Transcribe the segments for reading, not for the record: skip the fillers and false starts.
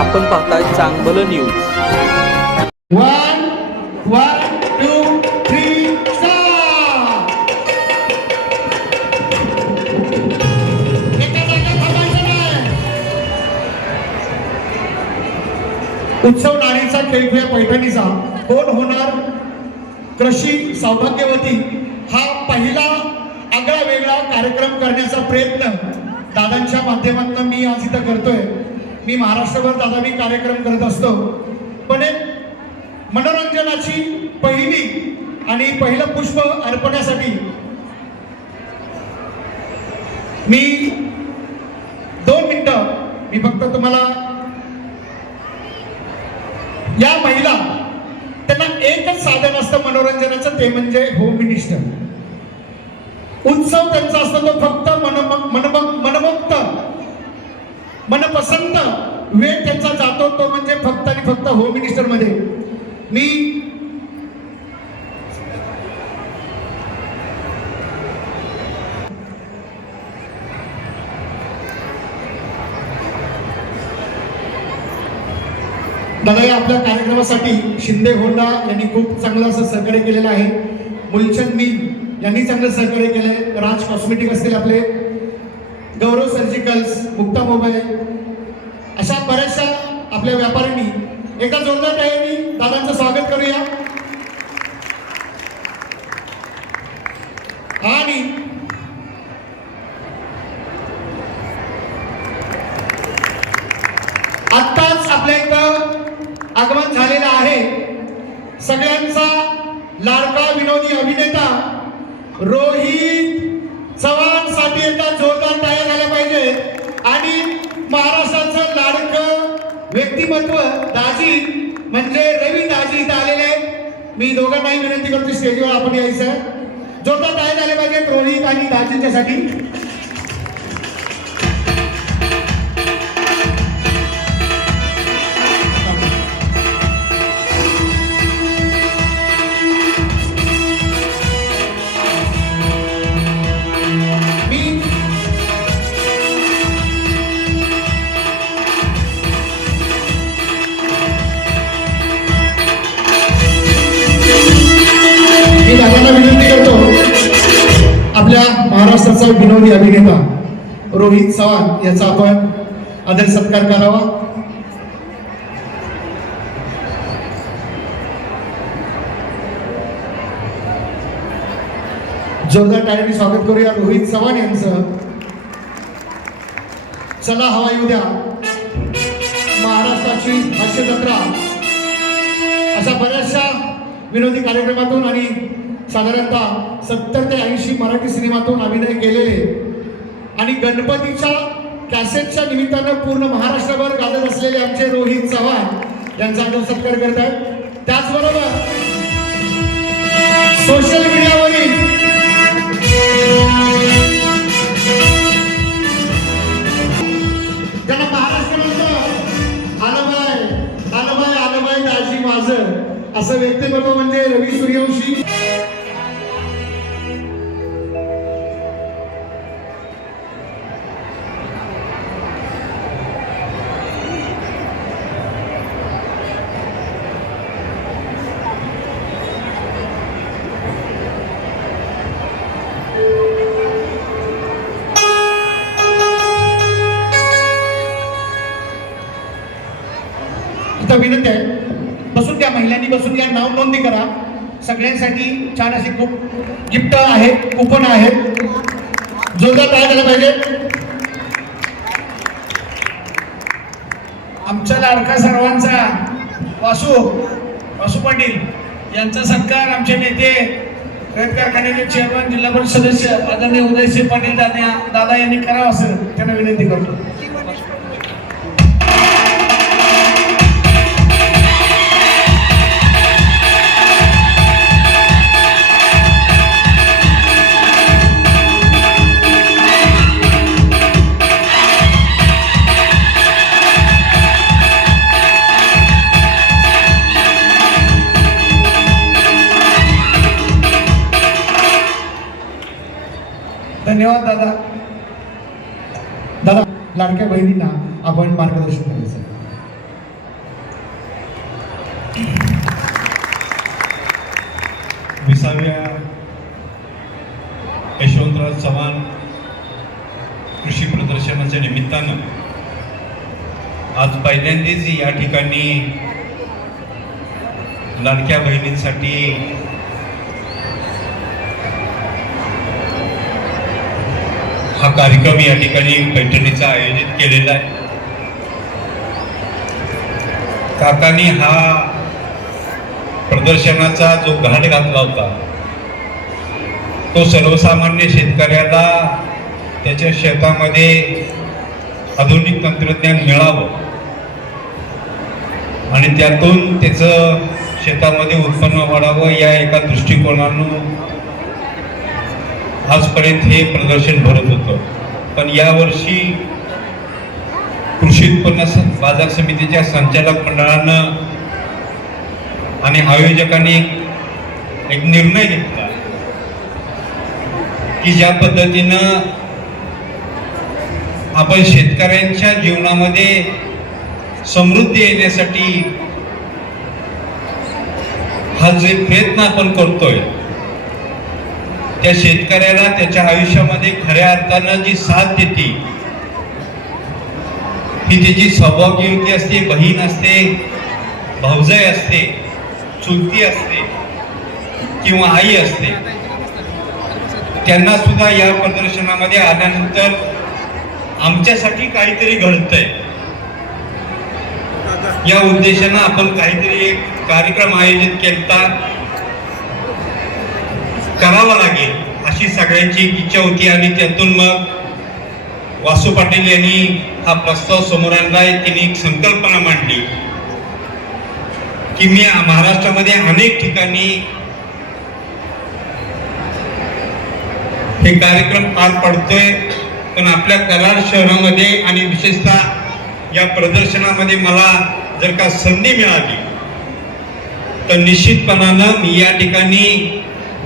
आपण पाहताय चांगलं न्यूज. 1 1 2 3 start. एका जागा थांबायचं नाही. उत्सव नारीचा खेळ पैठणीचा कोण होणार कृषी सौभाग्यवती हा पहिला आगळा वेगळा कार्यक्रम करण्याचा प्रयत्न दादांच्या माध्यमातून मी आज इथं करतोय. मी महाराष्ट्रभर दादा मी कार्यक्रम करत असतो, पण एक मनोरंजनाची पहिली आणि पहिलं पुष्प अर्पण्यासाठी मी 2 मिनिटं मी फक्त तुम्हाला या महिला त्यांना एकच साधन असतं मनोरंजनाचं, ते म्हणजे होम मिनिस्टर. उत्सव त्यांचा असतो तो फक्त मनमुक्त मनपसंत वेळ त्यांचा जातो तो म्हणजे फक्त आणि फक्त होम मिनिस्टर मध्ये. मी दादा या आपल्या कार्यक्रमासाठी शिंदे होंडा यांनी खूप चांगलं असं सहकार्य केलेलं आहे. मुलचंद मिल यांनी चांगलं सहकार्य केलंय. राज कॉस्मेटिक असतील आपले, गौरव सर्जिकल्स, मुक्ता मोबाईल, अशा बऱ्याचशा आपल्या व्यापाऱ्यांनी एकदा जोरदार टाळ्यांनी दादांचं स्वागत करूया. आणि आत्ताच आपल्या इथं आगमन झालेलं आहे सगळ्यांचा लाडका विनोदी अभिनेता रोहित चव्हाण साठी एकदा जोरदार टाळ्या झाल्या पाहिजेत. आणि महाराष्ट्राचं लाडकं व्यक्तिमत्व दाजी म्हणजे रवी दाजी इथं आलेले आहेत. मी दोघांनाही विनंती करतो स्टेजवर आपण यायचं. जोरदार टाळ्या झाल्या पाहिजेत रोहित आणि दाजींच्यासाठी. मी दादांना विनंती करतो आपल्या महाराष्ट्राचा विनोदी अभिनेता रोहित चव्हाण याचा आपण आदर सत्कार करावा. जोरदार टाळ्यांनी स्वागत करूया रोहित चव्हाण यांचं. चला हवा येऊ द्या, महाराष्ट्राची हास्य जत्रा, अशा बऱ्याचशा विनोदी कार्यक्रमातून आणि साधारणतः 70 ते 80 मराठी सिनेमातून अभिनय केलेले आणि गणपतीच्या कॅसेटच्या निमित्तानं पूर्ण महाराष्ट्रभर गाजत असलेले आमचे रोहित चव्हाण यांचा आदर सत्कार करत आहेत. त्याचबरोबर सोशल मीडियावरील ज्यांना महाराष्ट्रामध्ये आलं बाय दाजी माझं असं व्यक्तिमत्व म्हणजे रवी सूर्यवंशी. इथं विनंती आहे, बसून द्या, महिलांनी बसून द्या, नाव नोंदणी करा. सगळ्यांसाठी छान असे खूप गिफ्ट आहेत, कुपन आहेत. जोरदार टाळ्या झाल्या पाहिजे. आमच्या लाडका सर्वांचा वासू पाटील यांचा सत्कार आमचे नेते रयत कारखान्याचे चेअरमन जिल्हा परिषद सदस्य आदरणीय उदयसिंह पाटील दादा यांनी करावं असं त्यांना विनंती करतो. धन्यवाद दादा. दादा लाडक्या बहिणींना आपण मार्गदर्शन करायचं. वर्षाच्या निमित्तानं आज पहिल्यांदाच या ठिकाणी लाडक्या बहिणींसाठी हा कार्यक्रम या ठिकाणी पैठणीचा आयोजित केलेला आहे. काकांनी हा प्रदर्शनाचा जो घाट घातला होता तो सर्वसामान्य शेतकऱ्याला त्याच्या शेतामध्ये आधुनिक तंत्रज्ञान मिळावं आणि त्यातून त्याचं शेतामध्ये उत्पन्न वाढावं या एका दृष्टिकोनानं आजपर्यंत हे प्रदर्शन भरत होतं. पण यावर्षी कृषी उत्पन्न बाजार समितीच्या संचालक मंडळानं आणि आयोजकांनी एक निर्णय घेतला की ज्या पद्धतीनं आपण शेतकऱ्यांच्या जीवनामध्ये समृद्धी येण्यासाठी हा जे प्रयत्न आपण करतोय त्या शेतकऱ्याला त्याच्या आयुष्यामध्ये खऱ्या अर्थानं जी साथ देते ही त्याची सौभाग्यवती असते, बहीण असते, भाऊजाई असते, चुलती असते किंवा आई असते. त्यांना सुद्धा या प्रदर्शनामध्ये आल्यानंतर आमच्यासाठी काहीतरी घडतंय या उद्देशानं आपण काहीतरी एक कार्यक्रम आयोजित केला करावा लागेल अशी सगळ्यांची इच्छा होती. आणि त्यातून मग वासू पाटील यांनी हा प्रस्ताव समोर आणला. त्यांनी एक संकल्पना मांडली की मी महाराष्ट्रामध्ये अनेक ठिकाणी हे कार्यक्रम पार पडतोय, पण आपल्या कराड शहरामध्ये आणि विशेषतः या प्रदर्शनामध्ये मला जर का संधी मिळाली तर निश्चितपणानं मी या ठिकाणी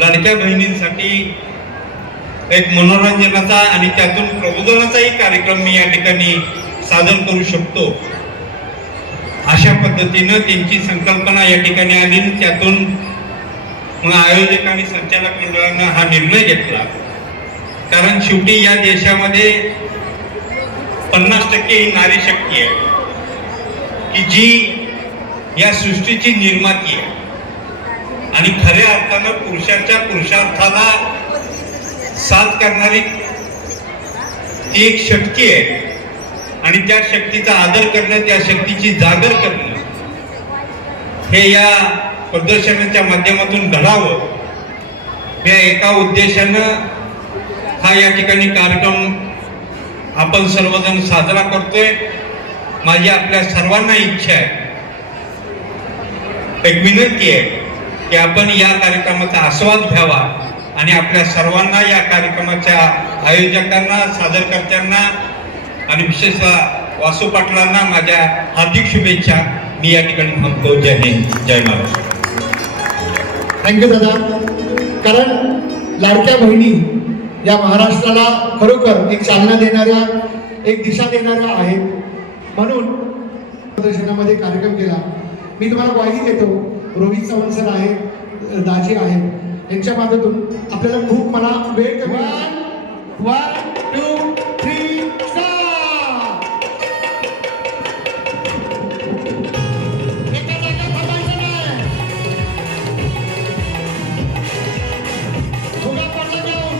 लाडक्या बहिणींसाठी एक मनोरंजनाचा आणि त्यातून प्रबोधनाचाही कार्यक्रम मी या ठिकाणी सादर करू शकतो. अशा पद्धतीनं त्यांची संकल्पना या ठिकाणी आली. त्यातून मग आयोजक आणि संचालक मंडळानं हा निर्णय घेतला. कारण शेवटी या देशामध्ये 50% ही नारी शक्ती आहे की जी या सृष्टीची निर्माती आहे आणि खऱ्या अर्थानं पुरुषाच्या पुरुषार्थाला साथ करणारी ती एक शक्ती आहे आणि त्या शक्तीचा आदर करणं, त्या शक्तीची जागर करणं हे या प्रदर्शनाच्या माध्यमातून घडावं या एका उद्देशानं हा या ठिकाणी कार्यक्रम आपण सर्वजण साजरा करतोय. माझी आपल्या सर्वांना इच्छा आहे, एक विनंती आहे की आपण या कार्यक्रमाचा आस्वाद घ्यावा आणि आपल्या सर्वांना या कार्यक्रमाच्या आयोजकांना, सादरकर्त्यांना आणि विशेषतः वासू पाटलांना माझ्या हार्दिक शुभेच्छा. मी या ठिकाणी थांबतो. जय हिंद, जय महाराष्ट्र. थँक्यू दादा. कारण लाडक्या बहिणी या महाराष्ट्राला खरोखर एक चालना देणाऱ्या, एक दिशा देणाऱ्या आहेत. म्हणून प्रदर्शनामध्ये कार्यक्रम केला. मी तुम्हाला ग्वाही देतो, रोहित चव्हाण सर आहेत, दाजी आहेत, यांच्या माध्यमातून आपल्याला खूप मला वेळ कमी. 1 2 3 स्टार्ट. एका जागेवर थांबायचं नाही. फुगा पडला जाऊन.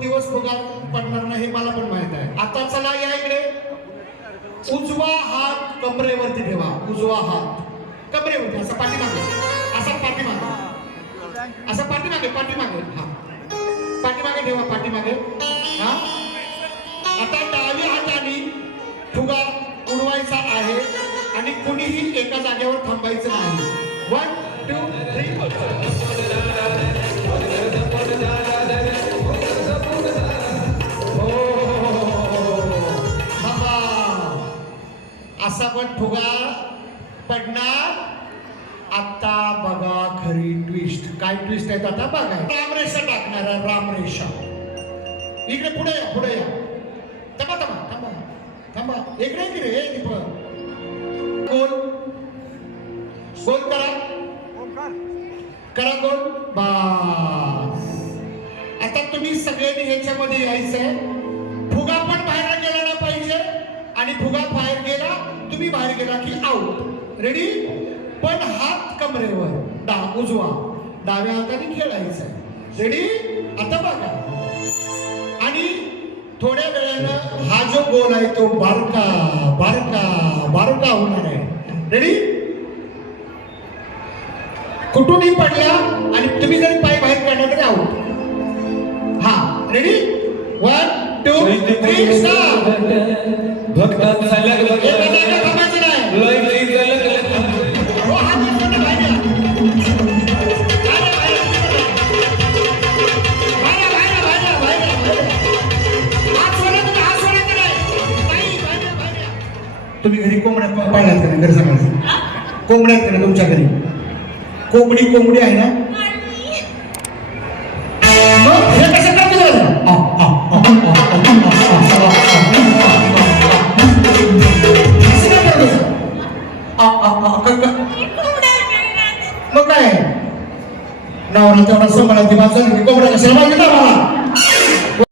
दिवस पगार पडणार नाही मला पण माहित आहे. आता चला या इकडे. उजवा हात कमरेवरती ठेवा. उजवा हात कमरेवरती, असं पाठीमागे, असं पाठीमागे, असं पाठीमागे, पाठीमागे. हा पाठीमागे ठेवा, पाठीमागे. हा आता डाव्या हाताने फुगा उडवायचा आहे आणि कुणीही एका जागेवर थांबायचं नाही. 1 2 3 असा पण फुगा आता बघा खरी ट्विस्ट. काय ट्विस्ट आहेत आता बघा. रामरेषा टाकणार आहे, रामरेषा. इकडे पुढे या, पुढे या. थांबा थांबा थांबा थांबा. इकडे इकडे हे दीपक. गोल गोल करा, करा गोल. बस. आता तुम्ही सगळ्यांनी ह्याच्यामध्ये यायचंय. फुगा पण बाहेर गेला नाही पाहिजे आणि फुगा बाहेर गेला, तुम्ही बाहेर गेला की आउट. रेडी? पण हात कमरेवर, उजवा डाव्या हाताने खेळायचा. रेडी? आता बघा. आणि थोड्या वेळानं हा जो गोल आहे तो बारका बारका बारका होणार आहे. रेडी? कुठूनही पडला आणि तुम्ही जरी पाय बाहेर काढला तरी आउट. हा, रेडी? 1 2 3 स्टार्ट. भक्तांचा लगबग थांबायचं नाही. लयची गलगल. हो, हात उचलून बाहेर या. तुम्ही घरी कोंबड्या पाळल्यात का नाही? घरी सांगायचं. कोंबड्या आहेत का नाही तुमच्या घरी? कोंबडी आहे ना? मग हे कसं करते बरं? असं काय करत होतं? मग काय नवरा तेवढा सांभाळायची बाजू कोंबड्या कशाला मागितला मला?